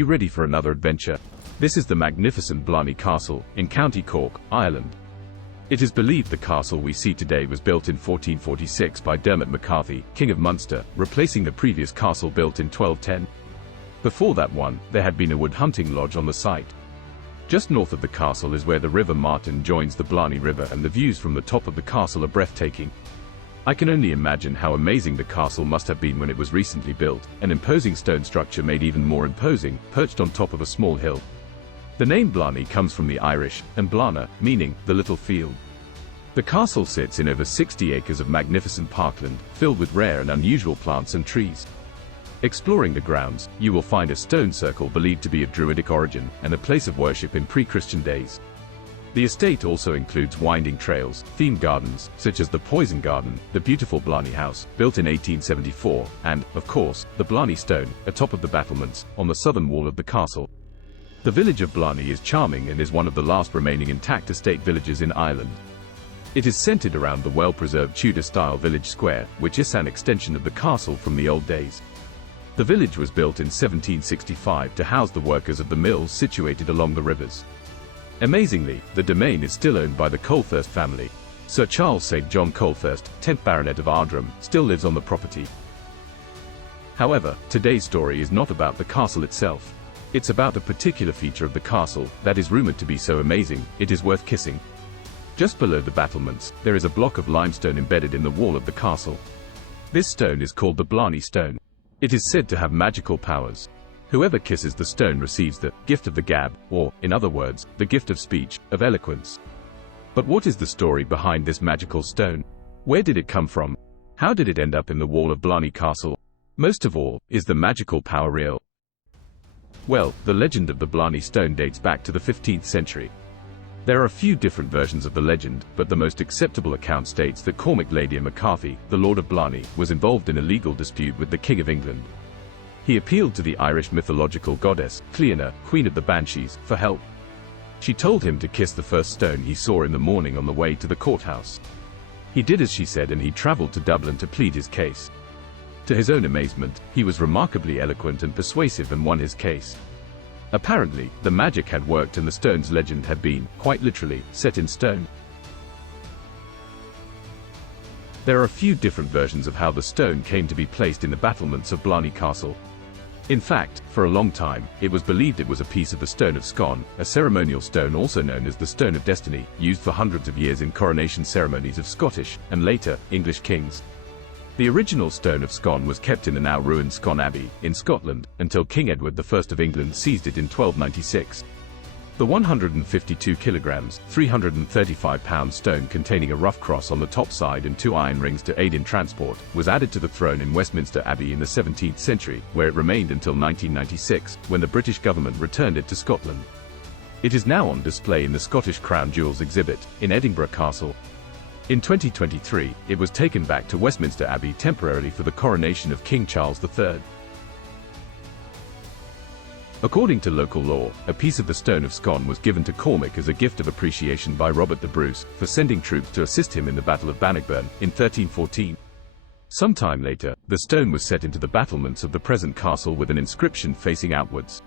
you ready for another adventure? This is the magnificent Blarney Castle, in County Cork, Ireland. It is believed the castle we see today was built in 1446 by Dermot McCarthy, King of Munster, replacing the previous castle built in 1210. Before that one, there had been a wood hunting lodge on the site. Just north of the castle is where the River Martin joins the Blarney River, and the views from the top of the castle are breathtaking. I can only imagine how amazing the castle must have been when it was recently built, an imposing stone structure made even more imposing, perched on top of a small hill. The name Blarney comes from the Irish, and Blarna, meaning the little field. The castle sits in over 60 acres of magnificent parkland, filled with rare and unusual plants and trees. Exploring the grounds, you will find a stone circle believed to be of Druidic origin, and a place of worship in pre-Christian days. The estate also includes winding trails, themed gardens, such as the Poison Garden, the beautiful Blarney House, built in 1874, and, of course, the Blarney Stone, atop of the battlements, on the southern wall of the castle. The village of Blarney is charming and is one of the last remaining intact estate villages in Ireland. It is centered around the well-preserved Tudor-style village square, which is an extension of the castle from the old days. The village was built in 1765 to house the workers of the mills situated along the rivers. Amazingly, the domain is still owned by the Colthurst family. Sir Charles St. John Colthurst, 10th Baronet of Ardrum, still lives on the property. However, today's story is not about the castle itself. It's about a particular feature of the castle that is rumored to be so amazing, it is worth kissing. Just below the battlements, there is a block of limestone embedded in the wall of the castle. This stone is called the Blarney Stone. It is said to have magical powers. Whoever kisses the stone receives the gift of the gab, or, in other words, the gift of speech, of eloquence. But what is the story behind this magical stone? Where did it come from? How did it end up in the wall of Blarney Castle? Most of all, is the magical power real? Well, the legend of the Blarney Stone dates back to the 15th century. There are a few different versions of the legend, but the most acceptable account states that Cormac Ladier McCarthy, the Lord of Blarney, was involved in a legal dispute with the King of England. He appealed to the Irish mythological goddess, Cleona, Queen of the Banshees, for help. She told him to kiss the first stone he saw in the morning on the way to the courthouse. He did as she said, and he travelled to Dublin to plead his case. To his own amazement, he was remarkably eloquent and persuasive and won his case. Apparently, the magic had worked and the stone's legend had been, quite literally, set in stone. There are a few different versions of how the stone came to be placed in the battlements of Blarney Castle. In fact, for a long time, it was believed it was a piece of the Stone of Scone, a ceremonial stone also known as the Stone of Destiny, used for hundreds of years in coronation ceremonies of Scottish, and later, English kings. The original Stone of Scone was kept in the now ruined Scone Abbey, in Scotland, until King Edward I of England seized it in 1296. The 152 kilograms, 335 pound stone containing a rough cross on the top side and 2 iron rings to aid in transport, was added to the throne in Westminster Abbey in the 17th century, where it remained until 1996, when the British government returned it to Scotland. It is now on display in the Scottish Crown Jewels exhibit, in Edinburgh Castle. In 2023, it was taken back to Westminster Abbey temporarily for the coronation of King Charles III. According to local law, a piece of the Stone of Scone was given to Cormac as a gift of appreciation by Robert the Bruce, for sending troops to assist him in the Battle of Bannockburn, in 1314. Sometime later, the stone was set into the battlements of the present castle with an inscription facing outwards.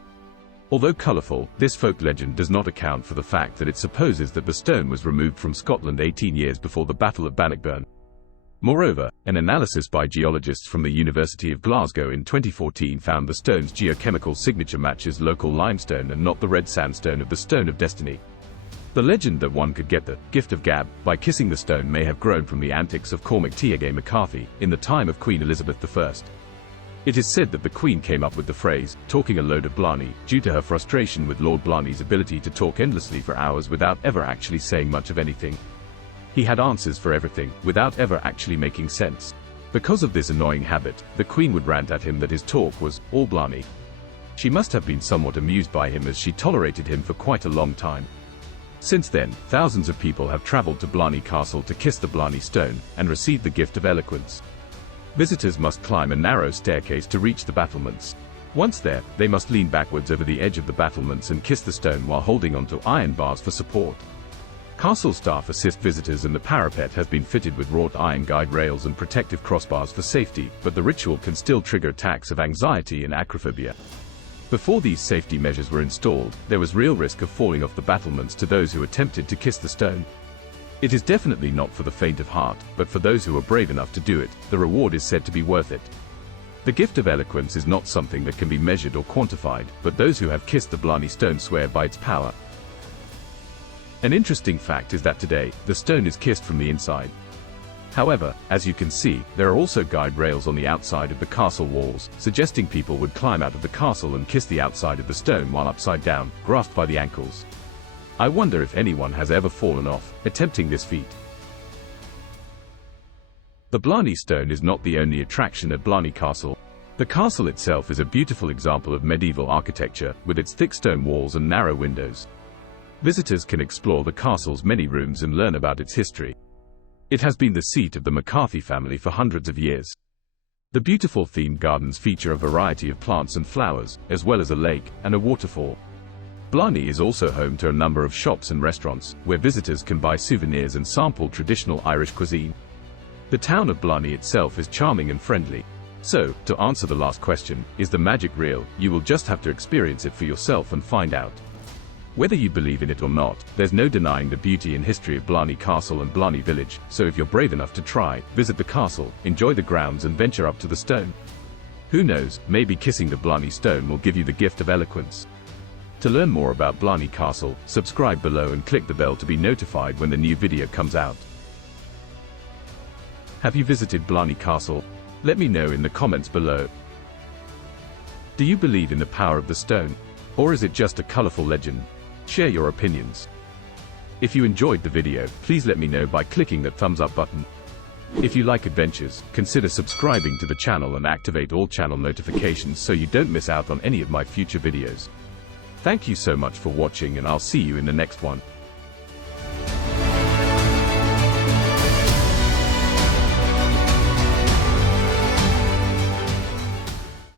Although colourful, this folk legend does not account for the fact that it supposes that the stone was removed from Scotland 18 years before the Battle of Bannockburn. Moreover, an analysis by geologists from the University of Glasgow in 2014 found the stone's geochemical signature matches local limestone and not the red sandstone of the Stone of Destiny. The legend that one could get the gift of gab by kissing the stone may have grown from the antics of Cormac Ladier McCarthy in the time of Queen Elizabeth I. It is said that the Queen came up with the phrase, talking a load of Blarney, due to her frustration with Lord Blarney's ability to talk endlessly for hours without ever actually saying much of anything. He had answers for everything, without ever actually making sense. Because of this annoying habit, the Queen would rant at him that his talk was all Blarney. She must have been somewhat amused by him, as she tolerated him for quite a long time. Since then, thousands of people have travelled to Blarney Castle to kiss the Blarney Stone, and receive the gift of eloquence. Visitors must climb a narrow staircase to reach the battlements. Once there, they must lean backwards over the edge of the battlements and kiss the stone while holding onto iron bars for support. Castle staff assist visitors, and the parapet has been fitted with wrought iron guide rails and protective crossbars for safety, but the ritual can still trigger attacks of anxiety and acrophobia. Before these safety measures were installed, there was real risk of falling off the battlements to those who attempted to kiss the stone. It is definitely not for the faint of heart, but for those who are brave enough to do it, the reward is said to be worth it. The gift of eloquence is not something that can be measured or quantified, but those who have kissed the Blarney Stone swear by its power. An interesting fact is that today, the stone is kissed from the inside. However, as you can see, there are also guide rails on the outside of the castle walls, suggesting people would climb out of the castle and kiss the outside of the stone while upside down, grasped by the ankles. I wonder if anyone has ever fallen off, attempting this feat. The Blarney Stone is not the only attraction at Blarney Castle. The castle itself is a beautiful example of medieval architecture, with its thick stone walls and narrow windows. Visitors can explore the castle's many rooms and learn about its history. It has been the seat of the McCarthy family for hundreds of years. The beautiful themed gardens feature a variety of plants and flowers, as well as a lake and a waterfall. Blarney is also home to a number of shops and restaurants, where visitors can buy souvenirs and sample traditional Irish cuisine. The town of Blarney itself is charming and friendly. So, to answer the last question, is the magic real? You will just have to experience it for yourself and find out. Whether you believe in it or not, there's no denying the beauty and history of Blarney Castle and Blarney Village, so if you're brave enough to try, visit the castle, enjoy the grounds and venture up to the stone. Who knows, maybe kissing the Blarney Stone will give you the gift of eloquence. To learn more about Blarney Castle, subscribe below and click the bell to be notified when the new video comes out. Have you visited Blarney Castle? Let me know in the comments below. Do you believe in the power of the stone? Or is it just a colorful legend? Share your opinions. If you enjoyed the video, please let me know by clicking that thumbs up button. If you like adventures, consider subscribing to the channel and activate all channel notifications so you don't miss out on any of my future videos. Thank you so much for watching and I'll see you in the next one.